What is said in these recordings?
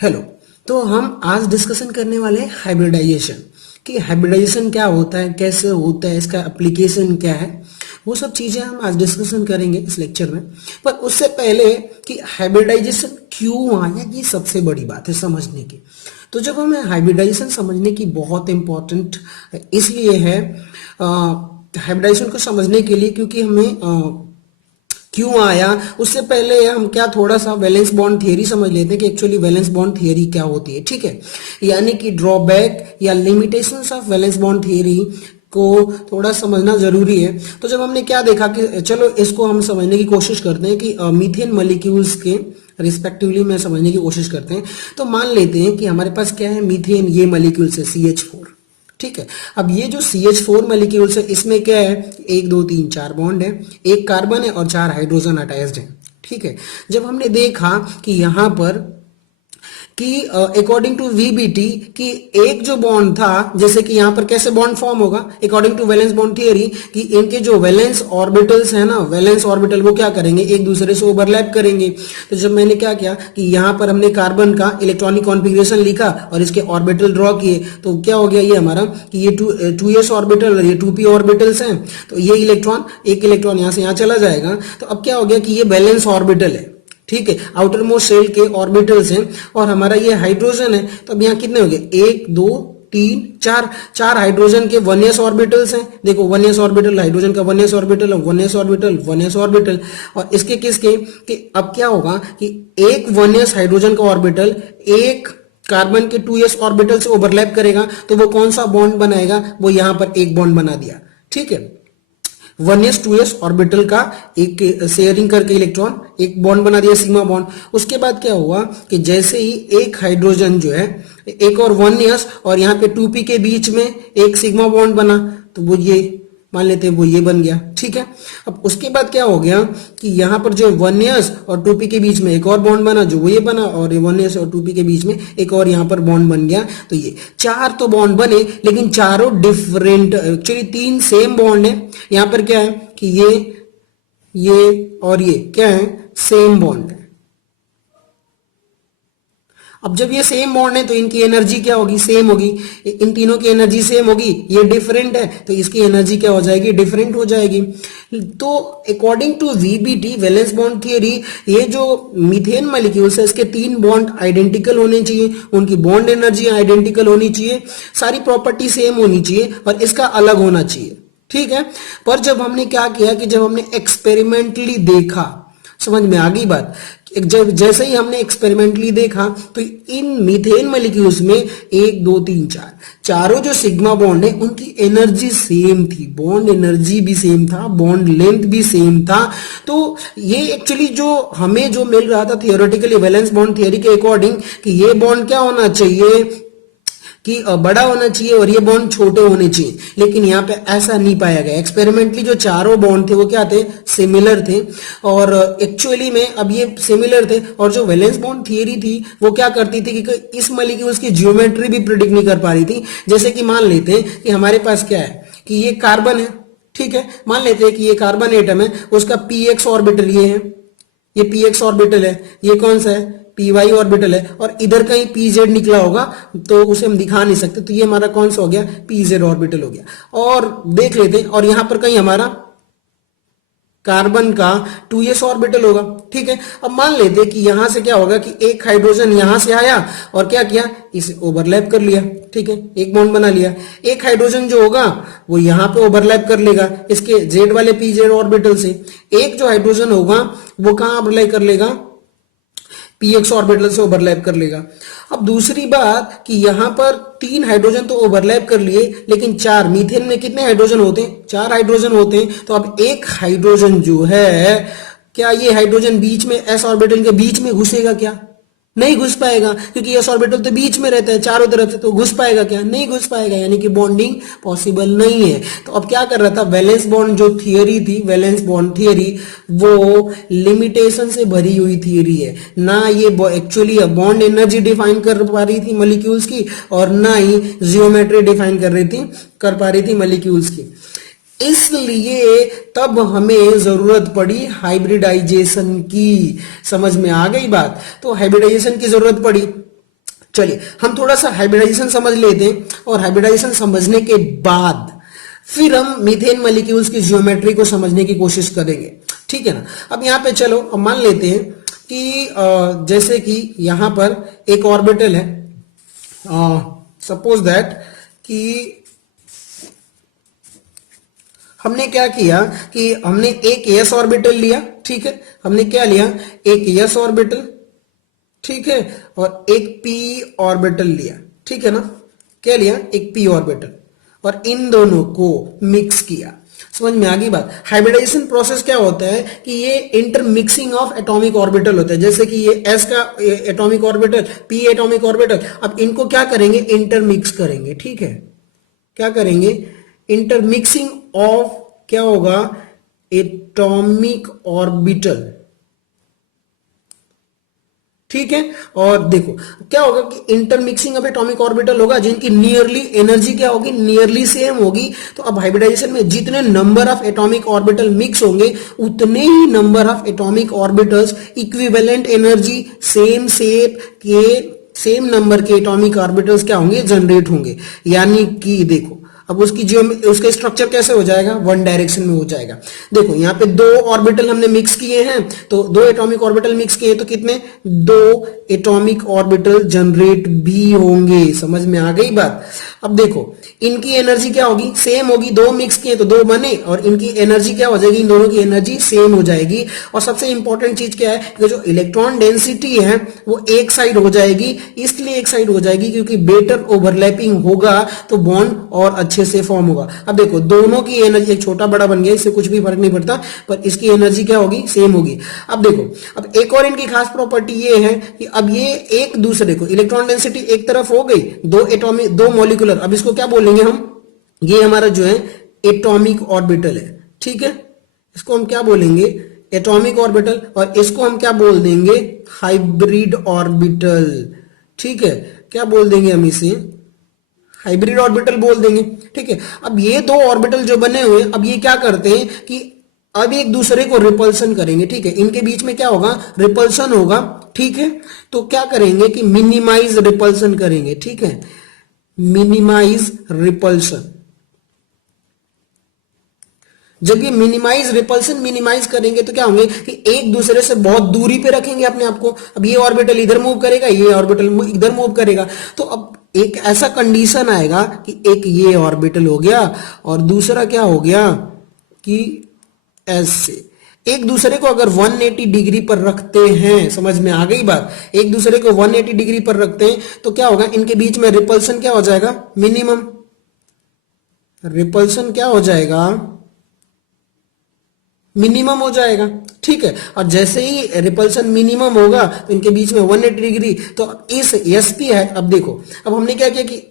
Hello. तो हम आज डिस्कशन करने वाले हैं हाइब्रिडाइजेशन कि हाइब्रिडाइजेशन क्या होता है, कैसे होता है, इसका एप्लीकेशन क्या है। वो सब चीजें हम आज डिस्कशन करेंगे इस लेक्चर में। पर उससे पहले कि हाइब्रिडाइजेशन क्यों आया, ये सबसे बड़ी बात है समझने की। तो जब हमें हाइब्रिडाइजेशन समझने की बहुत इंपॉर्टेंट इसलिए है हाइब्रिडाइजेशन को समझने के लिए, क्योंकि हमें क्यों आया उससे पहले हम क्या थोड़ा सा वैलेंस बॉन्ड थियरी समझ लेते हैं कि एक्चुअली वैलेंस बॉन्ड थियरी क्या होती है। ठीक है, यानी कि ड्रॉबैक या limitations of valence bond theory को थोड़ा समझना जरूरी है। तो जब हमने क्या देखा कि चलो इसको हम समझने की कोशिश करते हैं कि मीथेन मॉलिक्यूल्स के रिस्पेक्टिवली में समझने की कोशिश करते हैं। तो मान लेते हैं कि हमारे पास क्या है, मीथेन ये मॉलिक्यूल्स है CH4। ठीक है, अब ये जो CH4 मॉलिक्यूल्स है इसमें क्या है, 1 2 3 4 बॉन्ड है, एक कार्बन है और 4 हाइड्रोजन अटैच्ड है। ठीक है, जब हमने देखा कि यहां पर कि अकॉर्डिंग टू वीबीटी कि एक जो बॉन्ड था, जैसे कि यहां पर कैसे बॉन्ड फॉर्म होगा according to valence bond theory कि इनके जो वैलेंस ऑर्बिटल्स है ना, वैलेंस ऑर्बिटल वो क्या करेंगे, एक दूसरे से ओवरलैप करेंगे। तो जब मैंने क्या किया कि यहां पर हमने कार्बन का इलेक्ट्रॉनिक कॉन्फ़िगरेशन लिखा और इसके ऑर्बिटल ड्रॉ किए, तो क्या हो गया ये हमारा कि ये 2s ऑर्बिटल और ये 2p ऑर्बिटल्स हैं। तो ये इलेक्ट्रॉन, एक इलेक्ट्रॉन यहां से यहां चला जाएगा। तो अब क्या हो गया कि ये वैलेंस ऑर्बिटल है। ठीक है, आउटर मोस्ट शेल के ऑर्बिटल्स हैं और हमारा ये हाइड्रोजन है। तो अब यहाँ कितने हो गए, 1 2 3 4, 4 हाइड्रोजन के 1s ऑर्बिटल्स हैं। देखो 1s ऑर्बिटल, हाइड्रोजन का 1s orbital, 1s orbital, 1s orbital. और इसके किसके कि अब क्या होगा कि एक 1s हाइड्रोजन का ऑर्बिटल एक कार्बन के 2s ऑर्बिटल से ओवरलैप करेगा, तो वो कौन सा बॉन्ड बनाएगा, वो यहां पर एक बॉन्ड बना दिया। ठीक है, 1s 2s ऑर्बिटल का एक शेयरिंग करके इलेक्ट्रॉन एक बॉन्ड बना दिया, सिग्मा बॉन्ड। उसके बाद क्या हुआ कि जैसे ही एक हाइड्रोजन जो है एक और 1s और यहाँ पे 2p के बीच में एक सिग्मा बॉन्ड बना, तो वो ये मान लेते हैं वो ये बन गया। ठीक है, अब उसके बाद क्या हो गया कि यहाँ पर जो 1s और 2p के बीच में एक और बॉन्ड बना, जो वो ये बना, और 1s और 2p के बीच में एक और यहाँ पर बॉन्ड बन गया। तो ये 4 तो बॉन्ड बने, लेकिन चारों डिफरेंट, एक्चुअली 3 सेम बॉन्ड है। यहाँ पर क्या है कि ये और ये क्या है, सेम बॉन्ड है। अब जब ये सेम बॉन्ड है तो इनकी एनर्जी क्या होगी, सेम होगी। इन तीनों की एनर्जी सेम होगी, ये डिफरेंट है तो इसकी एनर्जी क्या हो जाएगी, डिफरेंट हो जाएगी। तो according to VBT valence bond theory, ये जो मीथेन मॉलिक्यूल्स है इसके 3 बॉन्ड आइडेंटिकल होने चाहिए, उनकी बॉन्ड एनर्जी आइडेंटिकल होनी चाहिए, सारी प्रॉपर्टी सेम होनी चाहिए और इसका अलग होना चाहिए। ठीक है, पर जब हमने क्या किया कि जब हमने एक्सपेरिमेंटली देखा, समझ में आ गई बात। जब जैसे ही हमने एक्सपेरिमेंटली देखा तो इन मीथेन मॉलिक्यूल्स में 1 2 3 4 चारों जो सिग्मा बॉन्ड है उनकी एनर्जी सेम थी, बॉन्ड एनर्जी भी सेम था, बॉन्ड लेंथ भी सेम था। तो ये एक्चुअली जो हमें जो मिल रहा था थियोरेटिकली वैलेंस बॉन्ड थियरी के अकॉर्डिंग कि ये बॉन्ड क्या होना चाहिए कि बड़ा होना चाहिए और ये बॉन्ड छोटे होने चाहिए, लेकिन यहाँ पे ऐसा नहीं पाया गया। एक्सपेरिमेंटली जो चारों बॉन्ड थे वो क्या थे, सिमिलर थे। और एक्चुअली में अब ये सिमिलर थे और जो वैलेंस बॉन्ड थियरी थी वो क्या करती थी कि इस मॉलिक्यूल्स की ज्योमेट्री भी प्रिडिक्ट नहीं कर पा रही थी। जैसे कि मान लेते हैं कि हमारे पास क्या है कि ये कार्बन है। ठीक है, मान लेते हैं कि ये कार्बन एटम है, उसका px ऑर्बिटल ये है, ये px ऑर्बिटल है, ये कौन सा है, py ऑर्बिटल है, और इधर कहीं pz निकला होगा तो उसे हम दिखा नहीं सकते, तो ये हमारा कौन सा हो गया, pz ऑर्बिटल हो गया। और देख लेते हैं, और यहां पर कहीं हमारा कार्बन का 2s ऑर्बिटल होगा। ठीक है, अब मान लेते कि यहां से क्या होगा कि एक हाइड्रोजन यहां से आया और क्या किया, इसे ओवरलैप कर लिया। ठीक है, एक बॉन्ड बना लिया। एक हाइड्रोजन जो होगा वो यहां पे ओवरलैप कर लेगा इसके z वाले pz ऑर्बिटल से। एक जो हाइड्रोजन होगा वो कहां ओवरलैप कर लेगा, px ऑर्बिटल से ओवरलैप कर लेगा। अब दूसरी बात कि यहां पर 3 हाइड्रोजन तो ओवरलैप कर लिए, लेकिन 4, मीथेन में कितने हाइड्रोजन होते हैं, 4 हाइड्रोजन होते हैं। तो अब एक हाइड्रोजन जो है, क्या ये हाइड्रोजन बीच में s ऑर्बिटल के बीच में घुसेगा, क्या नहीं घुस पाएगा, क्योंकि s ऑर्बिटल तो बीच में रहता है चारों तरफ से, तो घुस पाएगा क्या, नहीं घुस पाएगा, यानी कि बॉन्डिंग पॉसिबल नहीं है। तो अब क्या कर रहा था, वैलेंस बॉन्ड जो थियरी थी, वैलेंस बॉन्ड थियरी वो लिमिटेशन से भरी हुई थियरी है ना। ये एक्चुअली बॉन्ड एनर्जी डिफाइन कर पा रही थी मॉलिक्यूल्स की, और ना ही जियोमेट्री डिफाइन कर पा रही थी मॉलिक्यूल्स की। इसलिए तब हमें जरूरत पड़ी हाइब्रिडाइजेशन की। समझ में आ गई बात, तो हाइब्रिडाइजेशन की जरूरत पड़ी। चलिए हम थोड़ा सा हाइब्रिडाइजेशन समझ लेते हैं, और हाइब्रिडाइजेशन समझने के बाद फिर हम मीथेन मॉलिक्यूल्स की जियोमेट्री को समझने की कोशिश करेंगे, ठीक है ना। अब यहां पे चलो अब मान लेते हैं कि जैसे कि यहां पर एक ऑर्बिटल है, सपोज दैट कि हमने क्या किया कि हमने एक s ऑर्बिटल लिया, ठीक है, हमने क्या लिया, एक s ऑर्बिटल, ठीक है, और एक p ऑर्बिटल लिया, ठीक है ना, क्या लिया, एक p ऑर्बिटल, और इन दोनों को मिक्स किया। समझ में आ गई बात। हाइब्रिडाइजेशन प्रोसेस क्या होता है कि ये इंटरमिक्सिंग ऑफ एटॉमिक ऑर्बिटल होता है, जैसे कि ये s का atomic orbital, p atomic orbital, अब इनको क्या करेंगे, इंटरमिक्स करेंगे, ठीक है, क्या करेंगे, इंटरमिक्सिंग ऑफ क्या होगा, एटॉमिक ऑर्बिटल, ठीक है। और देखो क्या होगा कि इंटरमिक्सिंग ऑफ एटॉमिक ऑर्बिटल होगा जिनकी नियरली एनर्जी क्या होगी, नियरली सेम होगी। तो अब हाइब्रिडाइजेशन में जितने number of atomic orbital mix होंगे उतने ही number of atomic orbitals equivalent energy same shape के सेम नंबर के एटॉमिक ऑर्बिटल्स क्या होंगे, जनरेट होंगे। यानी कि देखो अब उसका स्ट्रक्चर कैसे हो जाएगा, वन डायरेक्शन में हो जाएगा। देखो यहाँ पे दो ऑर्बिटल हमने मिक्स किए हैं, तो दो एटॉमिक ऑर्बिटल मिक्स किए तो कितने, दो एटॉमिक ऑर्बिटल जनरेट भी होंगे। समझ में आ गई बात। अब देखो इनकी एनर्जी क्या होगी, सेम होगी, दो मिक्स किए तो दो बने, और इनकी एनर्जी क्या हो जाएगी, इन दोनों की एनर्जी सेम हो जाएगी। और सबसे इंपॉर्टेंट चीज क्या है कि जो इलेक्ट्रॉन डेंसिटी है वो एक साइड हो जाएगी, इसलिए एक साइड हो जाएगी क्योंकि बेटर ओवरलैपिंग होगा तो बॉन्ड और अच्छे से फॉर्म होगा। अब देखो दोनों की एनर्जी, एक छोटा बड़ा बन गया, इससे कुछ भी फर्क नहीं पड़ता, पर इसकी एनर्जी क्या होगी, सेम होगी। अब देखो अब एक और इनकी खास प्रॉपर्टी ये है कि अब ये एक दूसरे को, इलेक्ट्रॉन डेंसिटी एक तरफ हो गई, दो एटॉमिक, दो मॉलिक्यूलर, अब इसको क्या बोलेंगे हम, ये हमारा जो है एटॉमिक ऑर्बिटल है, ठीक है, इसको हम क्या बोलेंगे, एटॉमिक ऑर्बिटल, और इसको हम क्या बोल देंगे, हाइब्रिड ऑर्बिटल, ठीक है, क्या बोल देंगे हम इसे, हाइब्रिड ऑर्बिटल बोल देंगे, ठीक है। अब ये दो ऑर्बिटल जो बने हुए, अब ये क्या करते हैं कि अब एक दूसरे को रिपल्सन करेंगे, ठीक है, इनके बीच में क्या होगा, रिपल्सन होगा, ठीक है। तो क्या करेंगे कि मिनिमाइज रिपल्सन करेंगे, ठीक है, मिनिमाइज रिपल्सन। जब ये मिनिमाइज रिपल्सन मिनिमाइज करेंगे तो क्या होंगे कि एक दूसरे से बहुत दूरी पे रखेंगे अपने आप को। अब ये ऑर्बिटल इधर मूव करेगा, ये ऑर्बिटल इधर मूव करेगा, तो अब एक ऐसा कंडीशन आएगा कि एक ये ऑर्बिटल हो गया और दूसरा क्या हो गया कि ऐसे एक दूसरे को अगर 180 डिग्री पर रखते हैं, समझ में आ गई बात, एक दूसरे को 180 डिग्री पर रखते हैं तो क्या होगा, इनके बीच में रिपल्सन क्या हो जाएगा, मिनिमम, रिपल्सन क्या हो जाएगा, मिनिमम हो जाएगा, ठीक है। और जैसे ही रिपल्सन मिनिमम होगा तो इनके बीच में 180 डिग्री, तो इस sp है। अब देखो अब हमने क्या किया कि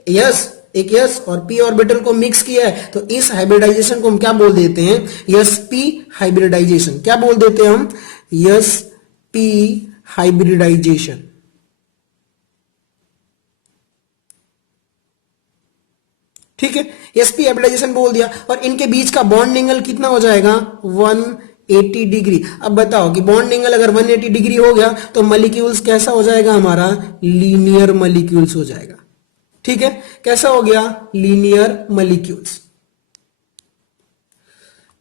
एक s और p ऑर्बिटल को मिक्स किया है, तो इस हाइब्रिडाइजेशन को हम क्या बोल देते हैं, sp हाइब्रिडाइजेशन। क्या बोल देते हैं हम, sp हाइब्रिडाइजेशन, ठीक है, sp हाइब्रिडाइजेशन बोल दिया। और इनके बीच का बॉन्ड एंगल कितना हो जाएगा, 180 डिग्री। अब बताओ कि बॉन्ड एंगल अगर 180 डिग्री हो गया तो मॉलिक्यूल्स कैसा हो जाएगा हमारा, लीनियर मॉलिक्यूल्स हो जाएगा, ठीक है, कैसा हो गया, लीनियर मॉलिक्यूल्स।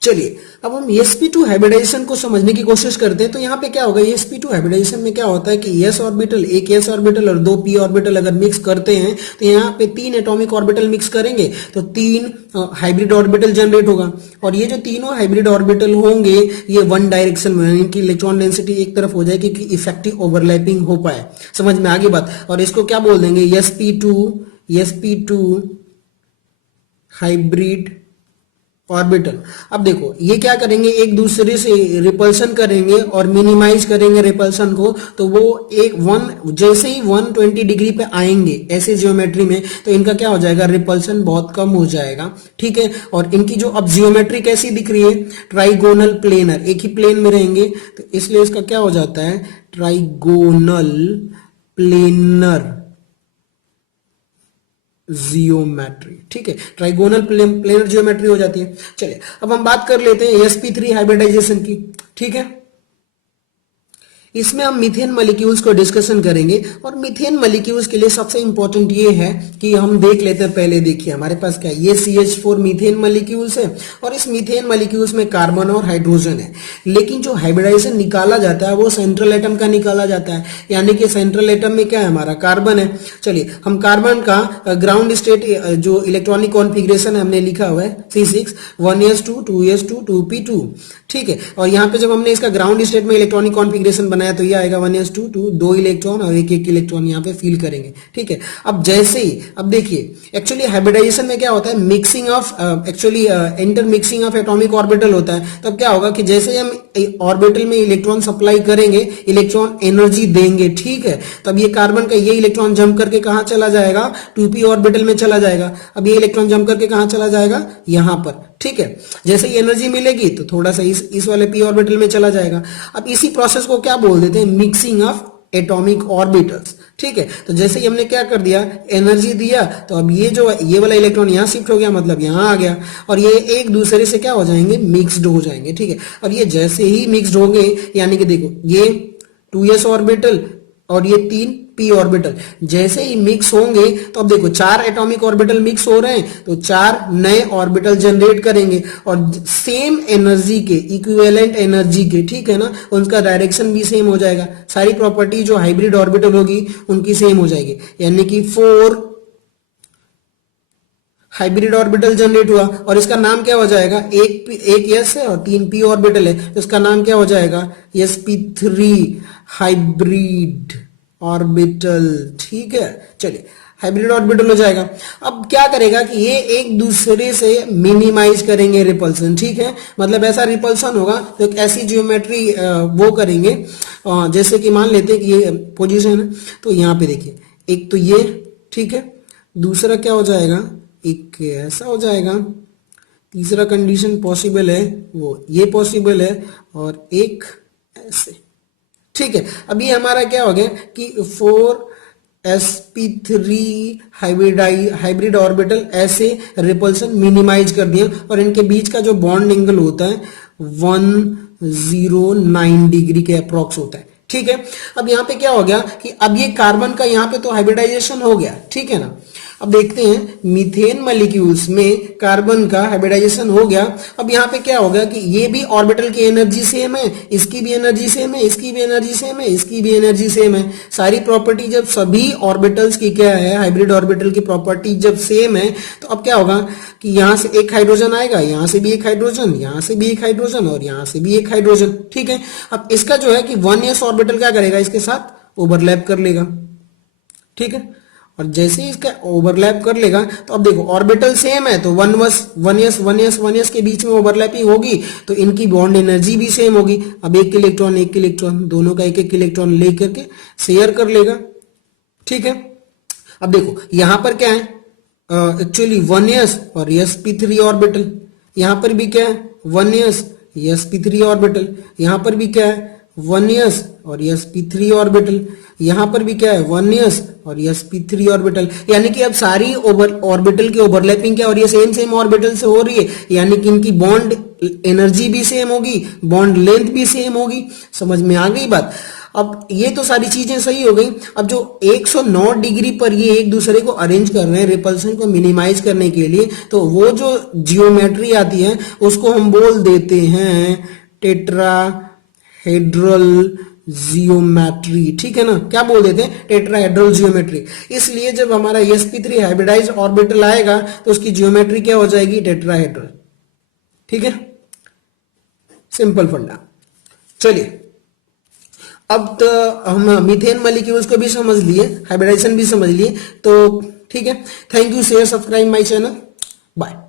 चलिए अब हम sp2 हाइब्रिडाइजेशन को समझने की कोशिश करते हैं। तो यहाँ पे क्या होगा, sp2 हाइब्रिडाइजेशन में क्या होता है कि s ऑर्बिटल, एक s ऑर्बिटल और दो p ऑर्बिटल अगर मिक्स करते हैं तो यहाँ पे 3 एटॉमिक ऑर्बिटल मिक्स करेंगे तो 3 हाइब्रिड ऑर्बिटल जनरेट होगा। और ये जो तीनों हाइब्रिड ऑर्बिटल होंगे ये वन डायरेक्शन में, इनकी इलेक्ट्रॉन डेंसिटी एक तरफ हो जाएगी कि इफेक्टिव ओवरलैपिंग हो पाए। समझ में आगे बात। और इसको क्या बोल देंगे, sp2 हाइब्रिड ऑर्बिटल। अब देखो ये क्या करेंगे, एक दूसरे से रिपल्सन करेंगे और मिनिमाइज करेंगे रिपल्सन को, तो वो जैसे ही 120 डिग्री पे आएंगे ऐसे जियोमेट्री में तो इनका क्या हो जाएगा, रिपल्सन बहुत कम हो जाएगा, ठीक है। और इनकी जो अब जियोमेट्री कैसी दिख रही है, ट्राइगोनल प्लेनर, एक ही प्लेन में रहेंगे तो इसलिए इसका क्या हो जाता है, ट्राइगोनल प्लेनर जियोमेट्री, ठीक है, ट्राइगोनल प्लेनर जियोमेट्री हो जाती है। चलिए अब हम बात कर लेते हैं sp3 हाइब्रिडाइजेशन की, ठीक है। इसमें हम मीथेन मॉलिक्यूल्स को डिस्कशन करेंगे और मीथेन मॉलिक्यूल्स के लिए सबसे इंपॉर्टेंट ये है कि हम देख लेते हैं। पहले देखिए हमारे पास क्या है, ये CH4 मीथेन मॉलिक्यूल्स है और इस मीथेन मॉलिक्यूल्स में कार्बन और हाइड्रोजन है। लेकिन जो हाइब्रिडाइजेशन निकाला जाता है वो सेंट्रल एटम का निकाला जाता है, यानी कि सेंट्रल एटम में क्या है, हमारा कार्बन है। चलिए हम कार्बन का ग्राउंड स्टेट जो इलेक्ट्रॉनिक कॉन्फ़िगरेशन है हमने लिखा हुआ है C6 1s2 2s2 2p2, ठीक है। और यहाँ पे जब हमने इसका ग्राउंड स्टेट में इलेक्ट्रॉनिक कॉन्फ़िगरेशन बनाया तो ये आएगा 1s2 2, 2 इलेक्ट्रॉन और एक एक इलेक्ट्रॉन यहाँ पे फील करेंगे, ठीक है। अब जैसे ही अब देखिए एक्चुअली हाइब्रिडाइजेशन में क्या होता है, mixing of actually inter mixing of atomic orbital होता है। तब क्या होगा कि जैसे ही हम ऑर्बिटल में इलेक्ट्रॉन सप्लाई करेंगे, इलेक्ट्रॉन एनर्जी देंगे, ठीक है। तब ये कार्बन का ये इलेक्ट्रॉन जंप करके कहाँ चला जाएगा, 2p ऑर्बिटल में चला जाएगा। अब ये इलेक्ट्रॉन जंप करके कहाँ चला जाएगा, यहाँ पर, ठीक है। जैसे ही एनर्जी मिलेगी तो थोड़ा सा इस वाले p ऑर्बिटल में चला जाएगा। अब इसी प्रोसेस को क्या बोल देते हैं, मिक्सिंग ऑफ एटॉमिक ऑर्बिटल्स, ठीक है। तो जैसे ही हमने क्या कर दिया, एनर्जी दिया, तो अब ये जो ये वाला इलेक्ट्रॉन यहाँ शिफ्ट हो गया, मतलब यहाँ आ गया और ये एक दूसरे से क्या हो जाएंगे, मिक्स्ड हो जाएंगे, ठीक है। और ये जैसे ही मिक्स्ड हो गए, यानी कि देखो ये 2s ऑर्बिटल और ये 3p ऑर्बिटल जैसे ही मिक्स होंगे तो अब देखो 4 एटॉमिक ऑर्बिटल मिक्स हो रहे हैं तो 4 नए ऑर्बिटल जनरेट करेंगे और सेम एनर्जी के, इक्विवेलेंट एनर्जी के, ठीक है ना, उनका डायरेक्शन भी सेम हो जाएगा। सारी प्रॉपर्टी जो हाइब्रिड ऑर्बिटल होगी उनकी सेम हो जाएगी, यानी कि 4 हाइब्रिड ऑर्बिटल जनरेट हुआ और इसका नाम क्या हो जाएगा, एक s है और 3p ऑर्बिटल है तो इसका नाम क्या हो जाएगा, sp3 हाइब्रिड ऑर्बिटल, ठीक है। चलिए हाइब्रिड ऑर्बिटल हो जाएगा। अब क्या करेगा कि ये एक दूसरे से मिनिमाइज करेंगे रिपल्सन, ठीक है। मतलब ऐसा रिपल्सन होगा तो एक ऐसी जियोमेट्री वो करेंगे, जैसे कि मान लेते हैं कि ये पोजीशन है तो यहाँ पे देखिए एक तो ये, ठीक है, दूसरा क्या हो जाएगा, एक ऐसा हो जाएगा, तीसरा कंडीशन पॉसिबल है वो ये पॉसिबल है और एक ऐसे, ठीक है। अभी हमारा क्या हो गया कि 4sp3 हाइब्रिड ऑर्बिटल ऐसे रिपल्सन मिनिमाइज कर दिया और इनके बीच का जो बॉन्ड एंगल होता है 109 डिग्री के अप्रॉक्स होता है, ठीक है। अब यहाँ पे क्या हो गया कि अब ये कार्बन का यहाँ पे तो हाइब्रिडाइजेशन हो गया, ठीक है ना। अब देखते हैं मीथेन मॉलिक्यूल्स में कार्बन का हाइब्रिडाइजेशन हो गया। अब यहाँ पे क्या होगा कि ये भी ऑर्बिटल की एनर्जी सेम है, इसकी भी एनर्जी सेम है, इसकी भी एनर्जी सेम है, इसकी भी एनर्जी सेम है। सारी प्रॉपर्टी जब सभी ऑर्बिटल्स की क्या है, हाइब्रिड ऑर्बिटल की प्रॉपर्टी जब सेम है तो अब क्या होगा कि यहाँ से एक हाइड्रोजन आएगा, यहाँ से भी एक हाइड्रोजन, यहाँ से भी एक हाइड्रोजन और यहाँ से भी एक हाइड्रोजन, ठीक है। अब इसका जो है कि 1s ऑर्बिटल क्या करेगा, इसके साथ ओवरलैप कर लेगा, ठीक है। और जैसे ही इसका ओवरलैप कर लेगा तो अब देखो ऑर्बिटल सेम है तो 1s के बीच में ओवरलैपिंग होगी तो इनकी बॉन्ड एनर्जी भी सेम होगी। अब एक इलेक्ट्रॉन दोनों का एक इलेक्ट्रॉन लेकर के शेयर कर लेगा, ठीक है। अब देखो यहां पर क्या है, एक्चुअली 1s और sp3 ऑर्बिटल, यहां पर भी क्या है 1s sp3 ऑर्बिटल, यहां पर भी क्या है 1s और sp3 ऑर्बिटल, यहां पर भी क्या है 1s और sp3 ऑर्बिटल। यानी कि अब सारी ऑर्बिटल की ओवरलैपिंग क्या हो रही है, सेम ऑर्बिटल से हो रही है, यानी कि इनकी बॉन्ड एनर्जी भी सेम होगी, बॉन्ड लेंथ भी सेम होगी। समझ में आ गई बात। अब ये तो सारी चीजें सही हो गई। अब जो 109 डिग्री पर ये एक दूसरे को अरेंज कर रहे हैं रिपल्सन को मिनिमाइज करने के लिए, तो वो जो जियोमेट्री आती है उसको हम बोल देते हैं टेट्राहेड्रल जियोमेट्री, ठीक है ना। क्या बोल देते हैं, टेट्राहेड्रल जियोमेट्री। इसलिए जब हमारा sp3 हाइब्रिडाइज ऑर्बिटल आएगा तो उसकी जियोमेट्री क्या हो जाएगी, टेट्राहेड्रल, ठीक है। सिंपल फंडा। चलिए अब तो हम मीथेन मॉलिक्यूल्स को भी समझ लिए, हाइब्रिडाइजेशन भी समझ लिए, तो ठीक है। Thank you, share subscribe my channel, bye.